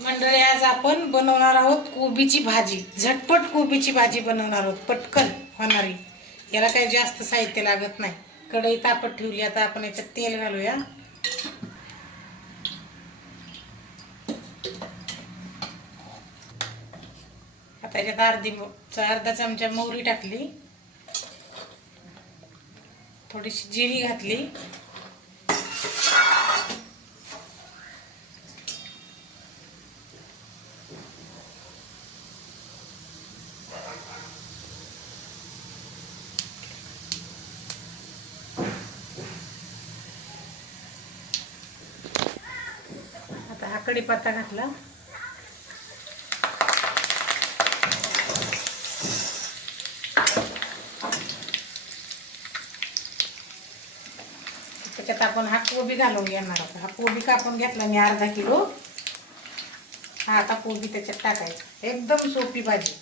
मंडळी आज आपण बनवणार आहोत कोबीची भाजी. झटपट कोबीची भाजी बनवणार आहोत. पटकन होणारी. याला काही जास्त साहित्य लागत नाही. कढई तापत ठेवली. आता आपण याच्यात तेल घालूया. आता याच्यात अर्धी अर्धा चमचा मोहरी टाकली. थोडीशी जिरी घातली. कढीपत्ता घातला. त्याच्यात आपण हा कोबी घालून घेणार आता. हा कोबी कापून घेतला मी अर्धा किलो. हा आता कोबी त्याच्यात टाकायचा. एकदम सोपी भाजी.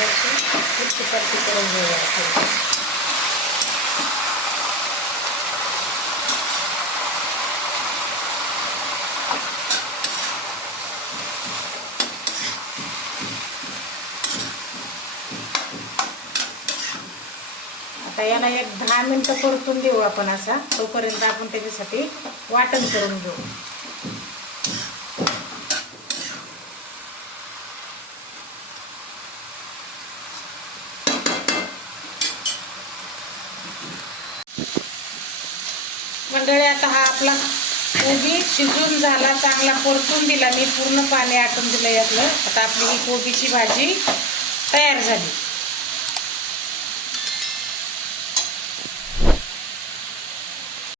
मिरची पलटी करून घेऊया आता याला एक दहा मिनटं परतून देऊ आपण असा. तोपर्यंत आपण त्याच्यासाठी वाटण करून घेऊ. मंडळी आता हा आपला कोबी शिजून झाला चांगला परतून दिला. मी पूर्ण पाणी आटून दिलं यातलं. आता आपली ही कोबीची भाजी तयार झाली.